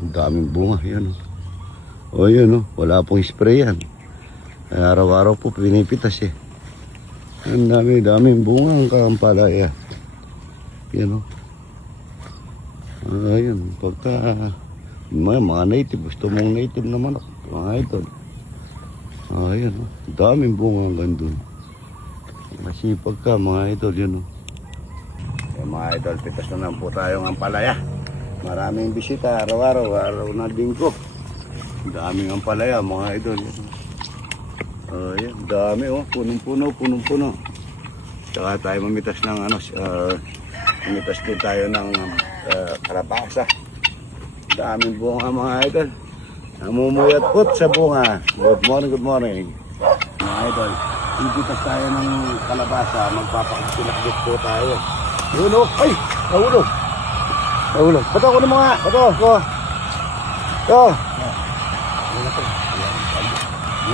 Ang daming bunga. Yan o. O yun o. Wala pong spray yan. Araw-araw po pinipitas eh. Ang daming bunga ang kaampalaya. Yan o. Ayun. Pagka mga native. Gusto mong native na manok. Mga idol. Ayun o. Daming bunga hanggang dun. Masipag ka mga idol. Yan o. Mga idol, pitas na lang po tayong ampalaya. Maraming bisita araw-araw, araw na linggo. Daming ampalaya mga idol. Ayan, dami oh, punong-puno. Tsaka tayo mamitas ng mamitas din tayo ng kalabasa. Daming bunga mga idol. Namumuyat po sa bunga. Good morning. Mga idol, ipitas tayo ng kalabasa. Magpapakasilakbit po tayo. Yun o, ay, nahulog. Bato ko na mga, bato.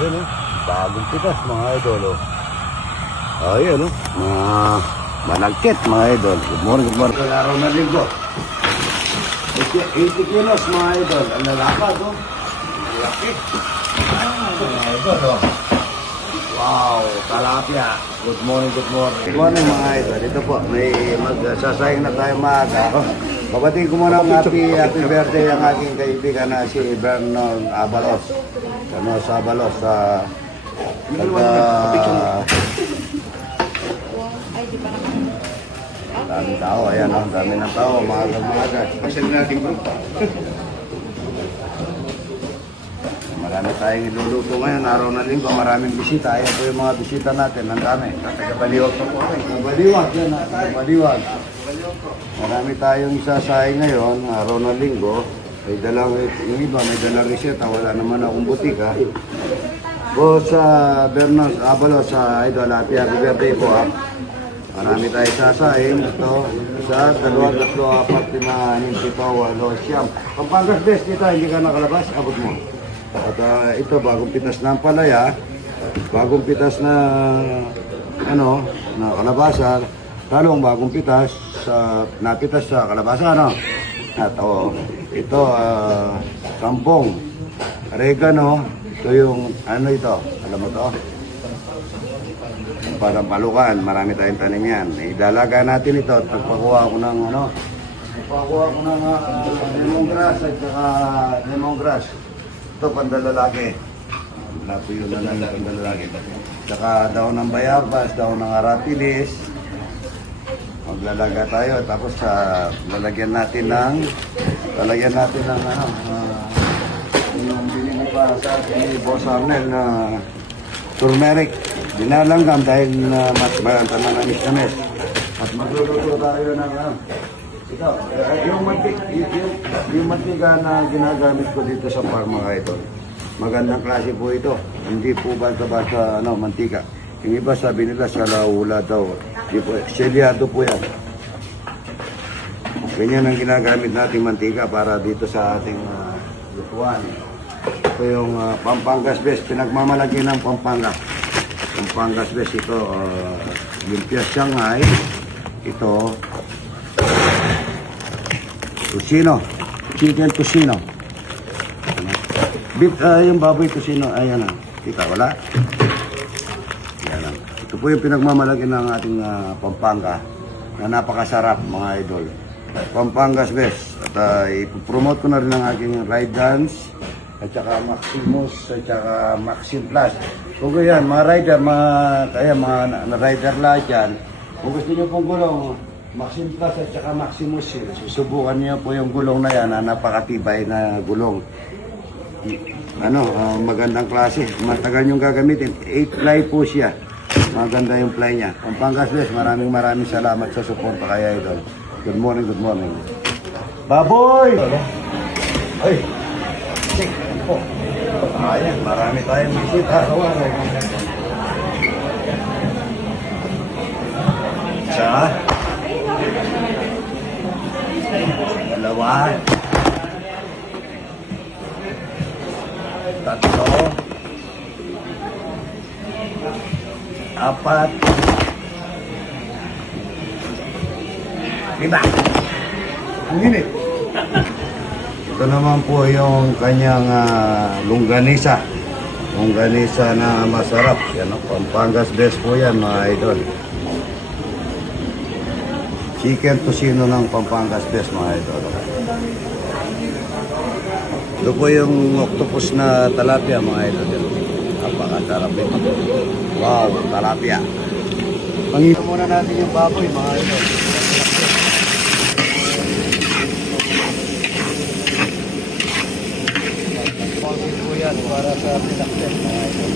Yun o, bagong pitas mga idol o. Ayun o, malagkit mga idol. Good morning. Araw na linggo. 80 kilos mga idol. Ang lalakad o. Laki. Mga idol o. Wow, talapia. Good morning. Good morning mga idol. Ito po, may magsasayang na tayo maaga. Babatiin ko muna ang happy birthday ang aking kaibigan na si Vernon Abalos. Sa Abalos sa daming tao. Ayan o, dami ng tao. Maaga. Pasal natin bro. Marami tayong iluluto ngayon, araw na linggo, maraming bisita. Ayan po yung mga bisita natin, ang dami. Taga-Baliwag na po rin. Taga-Baliwag, yan na, taga-Baliwag. Marami tayong isasay ngayon, araw na linggo. May dalang, yung iba, may dalang reseta, wala naman akong butika. Po sa Vernon Abalos, sa Idol, happy birthday po ha. Marami tayong isasayin. Ito, isa, 2, 3, 4, 5, 6, 7, 8, 9. Pampangas best dito, hindi ka nakalabas, abot mo. At ito, bagong pitas na ampalaya, bagong pitas na na kalabasa, talong bagong pitas, napitas sa kalabasa, At ito, kampong, oregano, ito yung, ito, alam mo to? Parang palukan, marami tayong tanim yan. Idalaga natin ito at pagpakuha ko ng, lemongrass at saka lemongrass. Ito, pandalalaki. Wala po yun na lang yung pandalalaki. Tsaka daw ng bayabas, daw ng aratilis. Maglalaga tayo. Tapos lalagyan natin ng yung binili pa sa atin ni Boss Arnel na turmeric. Dinalanggam dahil mas baranta na namis na mes. At magluluto tayo ng ito, yung mantika na ginagamit ko dito sa farm mga idol. Magandang klase po ito. Hindi po basta mantika. Yung iba sabi nila sa laula daw. Selyado po yan. Ganyan ang ginagamit nating mantika para dito sa ating lutuan. Ito yung Pampangas Best. Pinagmamalaki ng Pampangas. Pampangas Best ito. Lumpia Shanghai. Ito. Tusino. Chicken tusino. Beef, yung baboy tusino. Ayan na. Kita, wala? Ayan na. Ito po yung pinagmamalaki ng ating Pampanga na napakasarap mga idol. Pampangas Best. At ipopromote ko na rin ang aking Ride Dance at saka Maximus at saka Maxim Plus. Kung yan, mga rider, mga rider lahat yan. Kung gusto nyo pong gulong, Maxim Plus at saka Maximus, susubukan niyo po yung gulong na yan, napakatibay na gulong. Magandang klase, matagal niyong gagamitin. 8-ply po siya. Maganda yung ply niya. Pampangas Best, maraming salamat sa suporta kay Idol. Good morning. Baboy! Ay! Check po. Ayan, marami tayong bisita. Isa. Dalawa. Tatlo. Apat. 5. Ang init. 6. Ito naman po yung kanyang longganisa. Longganisa na masarap. Yan o, Pampangas best po yan mga idol. Chicken tocino ng Pampangas best mga idol. Ito po yung octopus na talapia mga idol. Napakasarap ito. Wow, talapia. Pangito muna natin yung baboy mga idol. Pangit po yan para sa pinakset mga idol.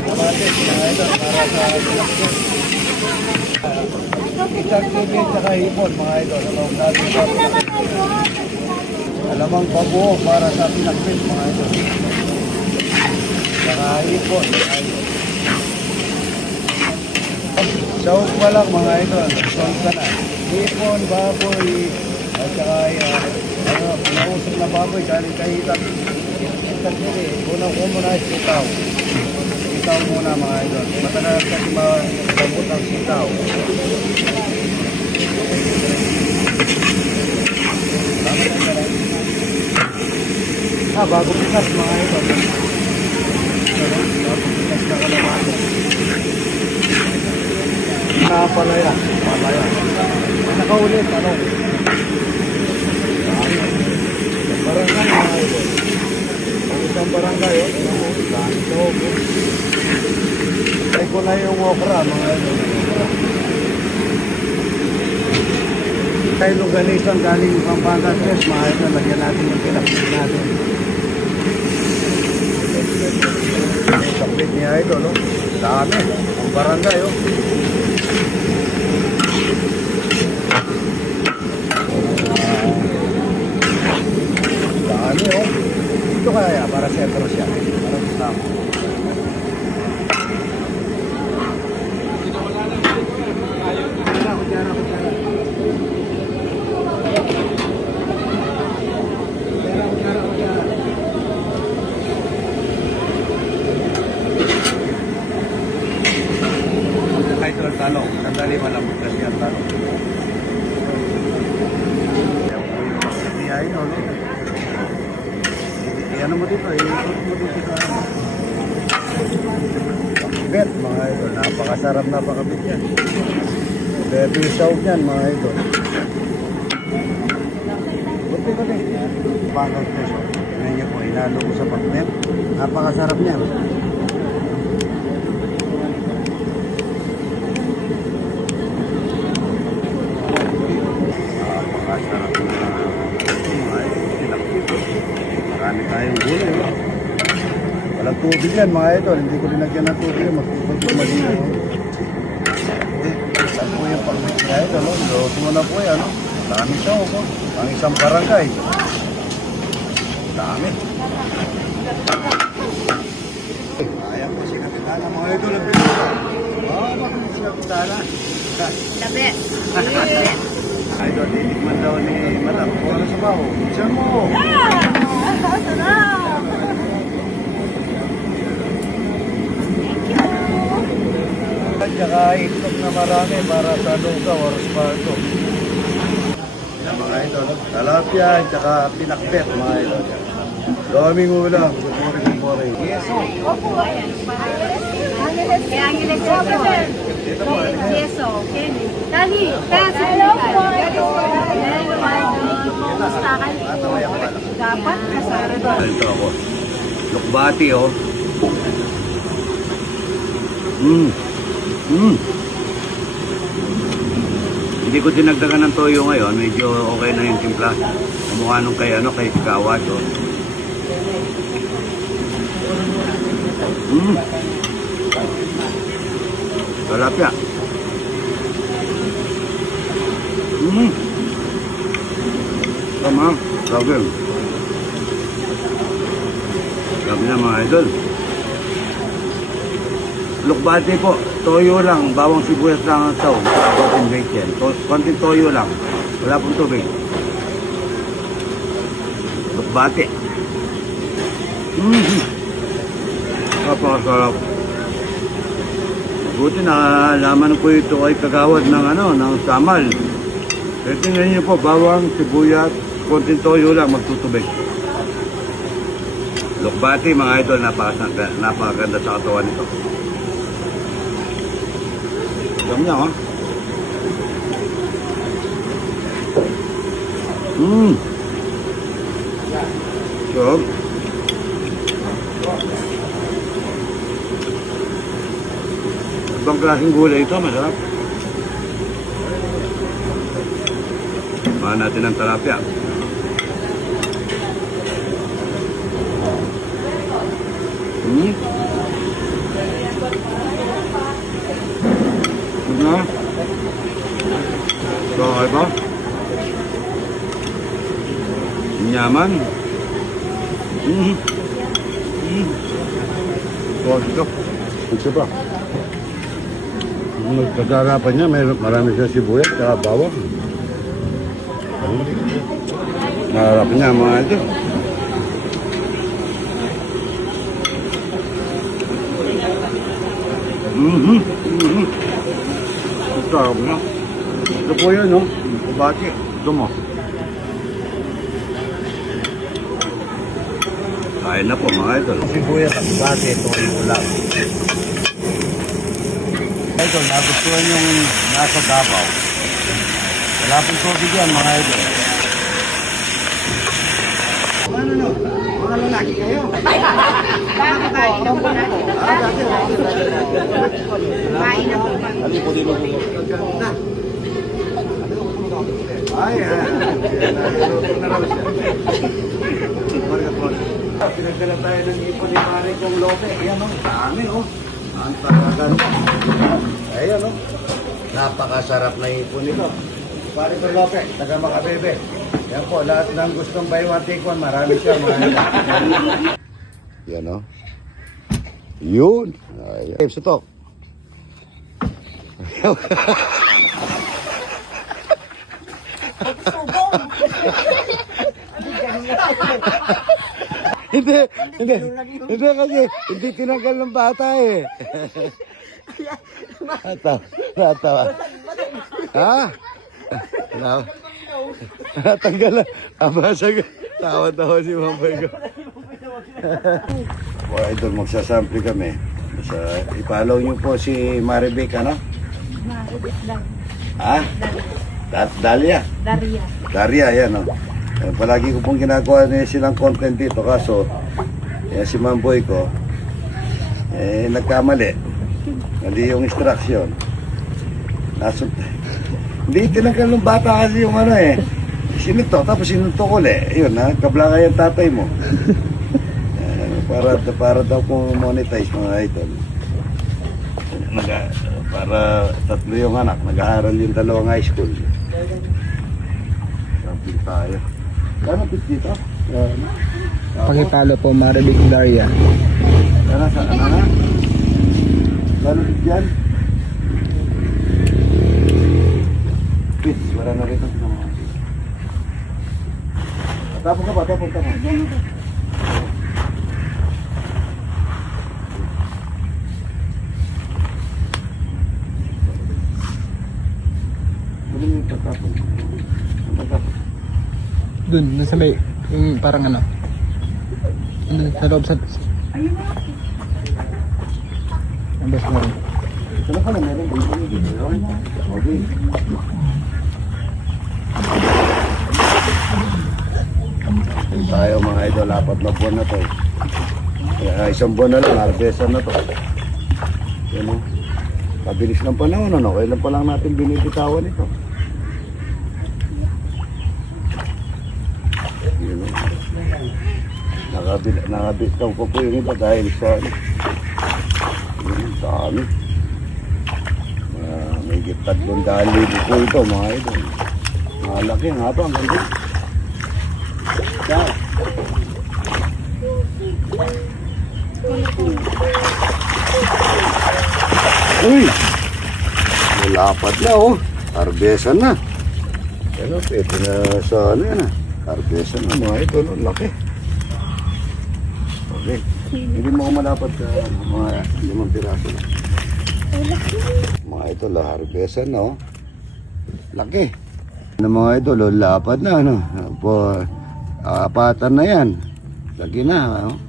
Kamatis mga idol para sa pinakset. Isang tubig saka hipon mga idol. Alamang pabuo para sa pinakset mga idol. Saka hipon mga idol. Sawag pa lang mga idol. Sawag ka na. Hipon, baboy, at saka nausap na baboy galing kahitan. Unang ko muna is sitaw. Sitaw muna mga idol. Matagal kasi mabot ang sitaw. Bago pikas mga idol. Bago pikas na kalamansi. Palaya. Palaya. Nakaulit, ano? Barangay mga idol. Ang isang barangay, ay ko na yung okra mga idol. Kay longganisang galing Pampangas Best mga idol. Lagyan natin yung pinakit natin. Kapit niya idol, no? Dami. Ang barangay, oh. Dami, oh. Ito kaya para sentro siya. Para sa idol talong. Sandali malambot kasi ang talong. Yan po yung idol. Ano mo dito? Ikot mo dito. Pakibet mga idol. Napakasarap na pakabit yan. Baby soap yan mga idol. Buti ko din. Panggang peso. Tignan niyo po. Inalo ko sa pakibet. Napakasarap niya. Marami tayong gulay. Walang tubig yan mga idol. Hindi ko linagyan ng tubig. Magpipag ko malinaw. Saan po yung pag-mix na idol? Luto mo na po yan. Dami siya ako. Ang isang barangay. Dami. Ayan po si Kapitana mga idol. Si Kapitana. Labi. Idol, titikman daw ni Madam. Kung ano sa baho? Siya mo. At saka itlog na marami para sa lugaw or sparto. Yan mga idol. Talapia at saka pinakbet mga idol. Daming ulam. Kukuring. Yeso. Angeles Yeso. Dali. Hello po. Kumusta ka? Dapat kasara doon. Ito ako. Lukbati oh. Hindi ko dinagdagan ng toyo ngayon. Medyo okay na yung timpla. Kumukha nung kay Kawad oh. Talapia. Tama. Grabe. Grabe na mga idol. Lukbati po. Toyo lang. Bawang sibuyas lang ang saw. Konting bacon. Konting toyo lang. Wala pong tubig. Lukbati. Kapakasarap. Buti na laman ko ito ay kagawad ng ng samal. Pero tingnan niyo po, bawang, sibuyas, konting toyo lang, magtutubig. Lukbati mga idol, napakaganda sa katawan nito. Alam niya, oh. So, ibang klaseng gulay ito, masarap. Mahal natin ang tilapia. Na? So, okay ba? Nyaman. So, ito. Ito ba? Nagkagarapan niya, marami siya sibuyas, saka bawang. Naharap niya mga ito. Sarap na. Ito po yan, no? Kubati. Ito mo. Kain na po mga idol. Sibuyas at kubati, ito yung ulam. Idol, nagustuhan yung nasa Davao. Wala pong tubig yan mga idol. Ano no? Mga lalaki kayo? Kain na po na po. Kain na po. Ano po din mo? Ay, naluto na raw siya. Pinagdala tayo ng ipon ni Pare Kong Lope. Ayan o, dami o. Ang pagkaganda. Ayan o. Napakasarap na ipon nito. Pare Kong Lope, taga Makabebe. Yan po, lahat ng gustong buy one take one, marami siya. Yan o. Yun. Ayan. Sutok. Hindi kasi, hindi tinanggal ng bata eh. Natawa. Ha? Natanggal lang. Abasag. Tawa-tawa si Mamboy ko. Well, idol, magsasample kami. I-follow niyo po si Marivic, ano? Marivic lang. Ha? Dalia? Daria. Daria, yan o. Palagi ko pong ginagawa niya silang content dito. Kaso, si Mamboy ko, nagkamali. Mali yung instruction. Hindi tinanggal ng bata kasi yung ano eh. Sinuntok, tapos sinuntok ulit. Yun ha, kabla yung tatay mo. Para daw kung monetize mga idol. Para tatlo yung anak, nag-aaral yung dalawang high school. Sabi tayo. Kano pit dito? Pakipalo po Marivic Daria. Kano sa ano na? Kano pit dyan? Pits, wala na rito. Tapos ka ba? Tapos ka ba? Dun, nasa may, yung parang ano. Ano, sa loob sa... Ang best mo rin. Saan ka na meron dito? Okay. Tayo mga idol, 4 na buwan na to. Isang buwan na lang, harvestan na to. Yan o. Pabilis ng panahon, ano? Kailan pa lang natin binibitawan ito. Yan o. Nakabitaw ko po yung iba dahil sa dami. May 3,000 po ito mga idol. Malaki nga ito, ang ganda. Uy! Malapat na oh. Harvestan na. Ano, pwede na sa ano yan ah. Harvestan na mga ito. Laki. Okay. Hindi mo ako malapat sa mga 5 piraso na. Mga ito, harvestan na oh. Laki. Ng mga ito, lapad na, ano? Po, apatan na yan. Lagi na, ano?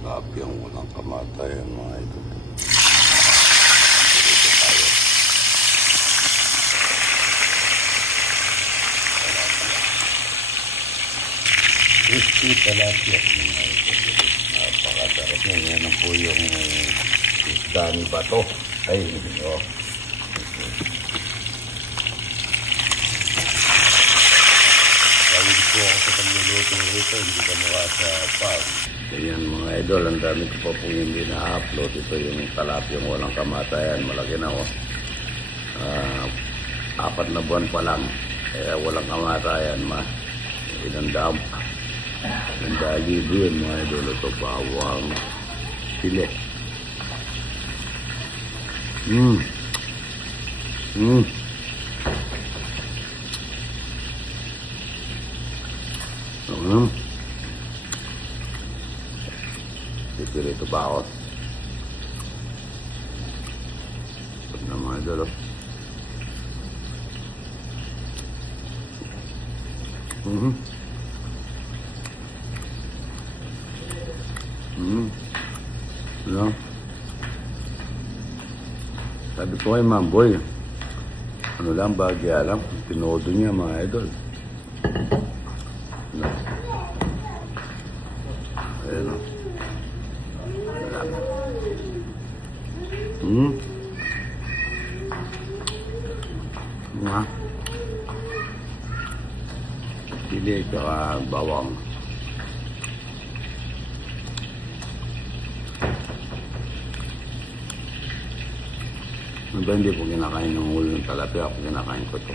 Talapyang walang kamatayan, mga ito. Crispy talapia, mga ito. Napakasarap yan. Yan ang po yung isda ni Bato. Ay, oh. Tawid po ako sa pagluluto rito, hindi ka mukha sa pub. Ganyan mga idol, ang dami ko pa pong hindi na-upload. Ito yung talapyang walang kamatayan, malaki na oh. 4 na buwan pa lang, kaya walang kamatayan, inandam. Ang dalibo yun mga idol, ito bawang sili. Dito ba ako? Ito na mga idol. Ano? Sabi ko kay Mamboy, ano lang, bagya lang, tinodo niya mga idol. Ano? Ayan o. Nga. Sili tsaka bawang. Diba hindi po kinakain ng ulo ng talapia, ako kinakain ko ito.